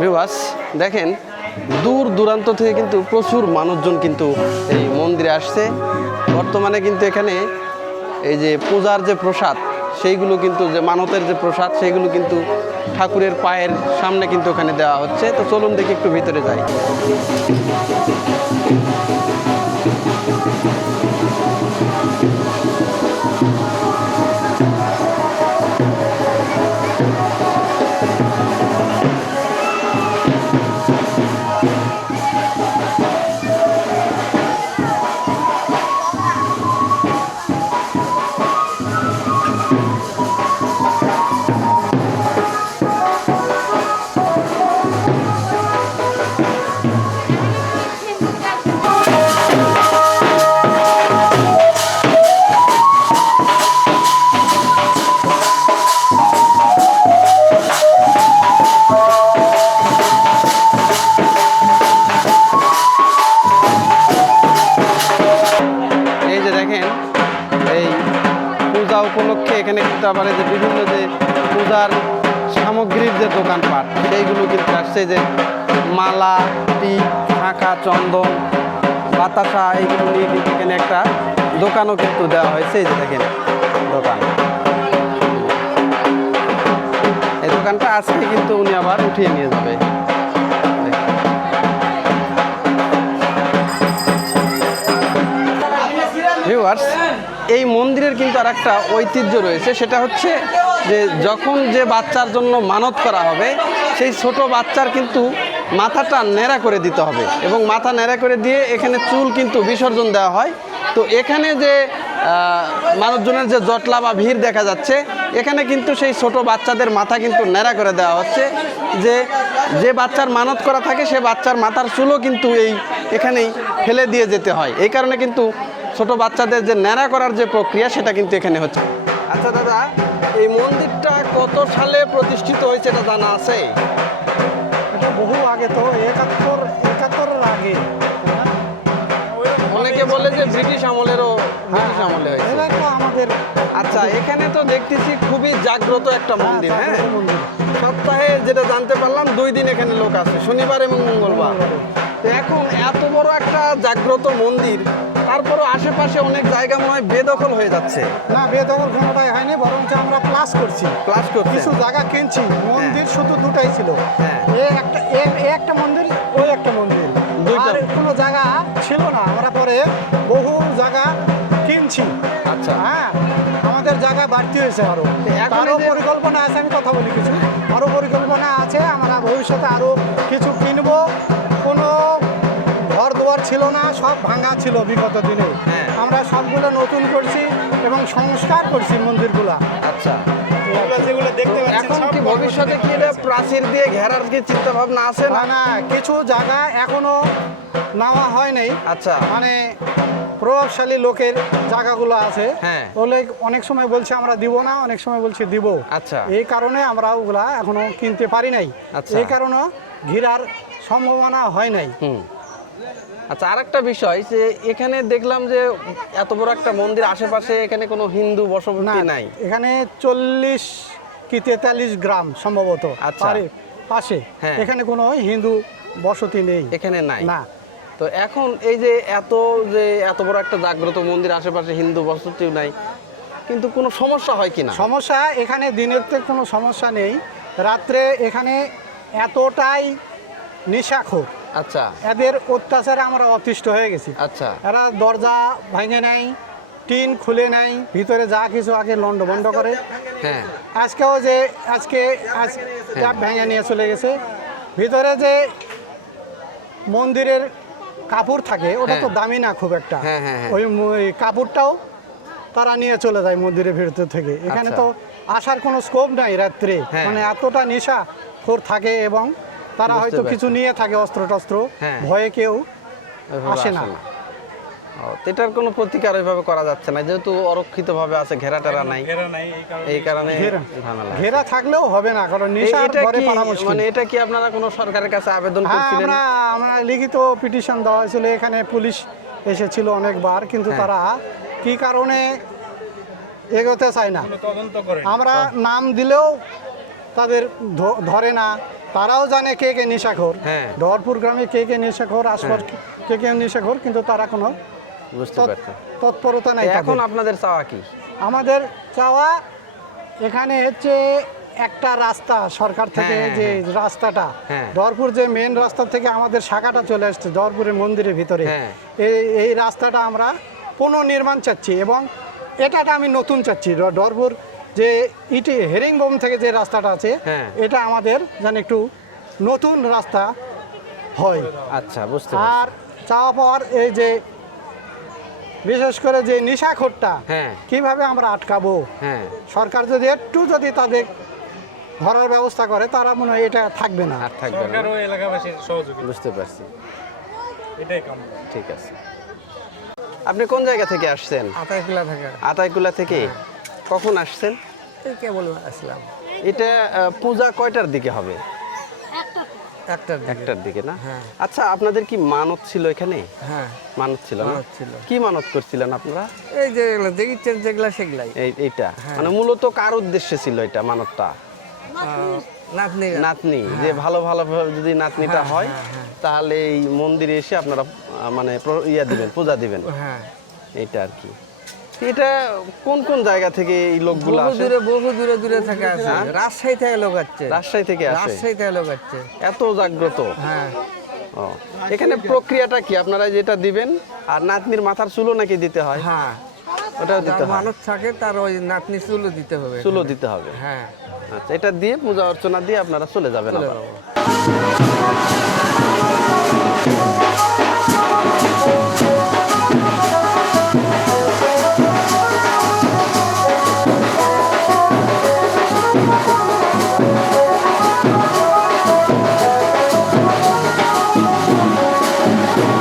Viewers দেখেন দূর দূরান্ত থেকে কিন্তু প্রচুর মানুষজন কিন্তু এই মন্দিরে আসছে। বর্তমানে কিন্তু এখানে এই যে পূজার যে প্রসাদ সেইগুলো কিন্তু যে মানতের যে প্রসাদ সেইগুলো কিন্তু ঠাকুরের পায়ের সামনে কিন্তু ওখানে দেওয়া হচ্ছে। তো চলুন দেখি একটু ভিতরে যাই। উপলক্ষে এখানে কিন্তু আবার যে বিভিন্ন যে পূজার সামগ্রীর যে দোকানপাট সেইগুলো কিন্তু আসছে, যে মালা, টিপ, শাঁখা, চন্দন, বাতাসা এইগুলো নিয়ে কিন্তু এখানে একটা দোকানও কিন্তু দেওয়া হয়েছে। এই যে দেখেন দোকান, এই দোকানটা আজকে কিন্তু উনি আবার উঠিয়ে নিয়ে যাবে। ভিউয়ার্স এই মন্দিরের কিন্তু আর একটা ঐতিহ্য রয়েছে, সেটা হচ্ছে যে যখন যে বাচ্চার জন্য মানত করা হবে সেই ছোট বাচ্চার কিন্তু মাথাটা ন্যাড়া করে দিতে হবে এবং মাথা ন্যাড়া করে দিয়ে এখানে চুল কিন্তু বিসর্জন দেওয়া হয়। তো এখানে যে মানুষজনের যে জটলা বা ভিড় দেখা যাচ্ছে, এখানে কিন্তু সেই ছোট বাচ্চাদের মাথা কিন্তু ন্যাড়া করে দেওয়া হচ্ছে। যে বাচ্চার মানত করা থাকে সে বাচ্চার মাথার চুলও কিন্তু এখানেই ফেলে দিয়ে যেতে হয়। এই কারণে কিন্তু ছোট বাচ্চাদের যে ন্যাড়া করার যে প্রক্রিয়া সেটা কিন্তু এখানে হচ্ছে। আচ্ছা দাদা, এই মন্দিরটা কত সালে প্রতিষ্ঠিত হয়েছে এটা জানা আছে? এটা বহু আগে, তো 71 আগে। অনেকে বলে যে ব্রিটিশ আমলেরও আমলে হয়েছে আমাদের। আচ্ছা, এখানে তো দেখতেছি খুবই জাগ্রত একটা মন্দির। হ্যাঁ, সপ্তাহে যেটা জানতে পারলাম 2 দিন এখানে লোক আসে, শনিবার এবং মঙ্গলবার। তো এখন এত বড় একটা জাগ্রত মন্দির, তারপরও আশেপাশে অনেক জায়গা মনে হয় বেদখল হয়ে যাচ্ছে। না, বেদখল কোনোটাই হয়নি, বরং আমরা প্লাস করছি। কিছু জায়গা কিনছি। মন্দির শুধু দুটাই ছিল, একটা মন্দির, ওই একটা মন্দির, আর কোনো জায়গা ছিল না। আমরা পরে বহু জায়গা কিনছি। আচ্ছা, হ্যাঁ, আমাদের জায়গা বাড়তি হয়েছে। আরো পরিকল্পনা আছে, আমি কথা বলি কিছু। আরো পরিকল্পনা আছে, আমরা ভবিষ্যতে আরো কিছু কিনবো। কোনো ঘর দুয়ার ছিল না, সব ভাঙা ছিল বিগত দিনে। আমরা সবগুলো নতুন করছি এবং সংস্কার করছি মন্দিরগুলা। আচ্ছা, যেগুলো দেখতে এখন কি ভবিষ্যতে কি এটা প্রাচীর দিয়ে ঘেরার কি চিন্তা ভাবনা আছে? না, কিছু জায়গা এখনো নেওয়া হয় নাই। আচ্ছা, মানে প্রভাবশালী লোকের জায়গাগুলো আছে, বলে অনেক সময় বলছে আমরা দিব না, অনেক সময় বলছে দিব। আচ্ছা, এই কারণে আমরা ওগুলা এখনো কিনতে পারি নাই। এই কারণে ঘেরার সম্ভাবনা হয় নাই। আচ্ছা, আরেকটা বিষয় যে এখানে দেখলাম যে এত বড় একটা মন্দির, আশেপাশে এখানে কোনো হিন্দু বসতি নাই। এখানে 40 কি 43 গ্রাম সম্ভবত পাশে, এখানে কোনো হিন্দু বসতি নেই, এখানে নাই না। তো এখন এই যে এত বড় একটা জাগ্রত মন্দির, আশেপাশে হিন্দু বসতিও নাই, কিন্তু কোনো সমস্যা হয় কিনা? সমস্যা এখানে দিনের থেকে কোনো সমস্যা নেই, রাত্রে এখানে এতটাই নেশাখোর। আচ্ছা, এদের অত্যাচারে আমরা অতিষ্ঠ হয়ে গেছি। আচ্ছা, এরা দরজা ভেঙে নেয়, টিন খুলে নেয়, ভিতরে যা কিছু আগে লন্ড বন্ধ করে। আজকেও যে আজকে ভেঙে নিয়ে চলে গেছে। ভিতরে যে মন্দিরের কাপড় থাকে ওটা তো দামি না খুব একটা, ওই কাপড়টাও তারা নিয়ে চলে যায় মন্দিরের ভিতর থেকে। এখানে তো আসার কোনো স্কোপ নাই রাত্রে, মানে এতটা নেশা খোর থাকে এবং তারা হয়তো কিছু নিয়ে থাকে, অস্ত্র টস্ত্র, ভয়ে কেউ আসে না। এটার কোনো প্রতিকার ওইভাবে করা যাচ্ছে না, যেহেতু অরক্ষিত ভাবে আছে, ঘেরা টেরা নাই, এই কারণে ঘেরা থাকলেও হবে না, কারণ নেশার ঘরে পালা মুশকিল। মানে এটা কি আপনারা কোনো সরকারের কাছে আবেদন করেছিলেন? আমরা লিখিত পিটিশন দেওয়া হয়েছিল, এখানে পুলিশ এসেছিল অনেকবার, কিন্তু তারা কি কারণে এগোতে চায় না। আমরা নাম দিলেও তাদের ধরে না, তারাও জানে কে কে নেশাখোর, হ্যাঁ। ডরপুর গ্রামে কে কে নেশাখোর, আশপাশ কে কে নেশাখোর, কিন্তু তারা কোনো বুঝতে পারছি। তৎপরতা নাই এখন তাদের। আপনাদের চাওয়া কি? আমাদের চাওয়া এখানে হচ্ছে একটা রাস্তা সরকার থেকে, হ্যাঁ, যে হ্যাঁ। রাস্তাটা হ্যাঁ। দরপুর যে মেন রাস্তা থেকে আমাদের শাখাটা চলে আসছে দরপুরের মন্দিরের ভিতরে, হ্যাঁ। এই রাস্তাটা আমরা পুনর্নির্মাণ চাচ্ছি, এবং এটা আমি নতুন চাচ্ছি। দরপুর যে ইটি হেরিংবোম থেকে যে রাস্তাটা আছে, হ্যাঁ। এটা আমাদের যেন একটু নতুন রাস্তা হয়। আচ্ছা, বুঝতে পারছি। আর চাওয়া পাওয়ার এই যে বিশেষ করে যে নেশাখোরটা হ্যাঁ। কিভাবে আমরা আটকাবো, হ্যাঁ, সরকার যদি একটু যদি তাদের ধরার ব্যবস্থা করে, তারা মনে হয় এটা থাকবে না। আর থাকবে না। সরকার ও এলাকাবাসীর সহযোগিতা, বুঝতে পারছি, এটাই কাম্য। ঠিক আছে। আপনি কোন জায়গা থেকে আসছেন? আতাইকুলা থেকে আতাইকুলা থেকে। কখন আসছেন? এই কেবল আসলাম এটা পূজা কয়টার দিকে হবে? একটার দিকে। একটার দিকে না? হ্যাঁ। আচ্ছা, আপনাদের কি মানত ছিল এখানে? হ্যাঁ, মানত ছিল না? মানত ছিল। কি মানত করছিলেন আপনারা? এই যে দেখিচ্ছেন যেগুলা সেগুলাই এইটা হ্যাঁ। মানে মূলত কার উদ্দেশ্যে ছিল এটা মানতটা? নাতনি নাতনি, যে ভালো ভালো যদি নাতনিটা হ্যাঁ, হয়, হ্যাঁ, হ্যাঁ। তাহলে এই মন্দিরে এসে আপনারা মানে ইয়া দিবেন, পূজা দিবেন, হ্যাঁ, এইটা আর কি। এটা কোন কোন জায়গা থেকে এই লোকগুলো বহু আসে? দূরে বহু দূরে দূরে থেকে আসে। রাজশাহী থেকে লোক আসছে, রাজশাহী থেকে আসে? রাজশাহী থেকে লোক আসছে। এত জাগ্রত। হ্যাঁ, ও, এখানে প্রক্রিয়াটা কি? আপনারা যেটা দিবেন, আর নাতনির মাথার চুলও নাকি দিতে হয়? হ্যাঁ, ওটাও দিতে যার হয়, মানুষ থাকে তার ওই নাতনি চুলও দিতে হবে। চুলও দিতে হবে। হ্যাঁ, আচ্ছা, এটা দিয়ে পূজা অর্চনা দিয়ে আপনারা চলে যাবেন চলে আবার। যাবো।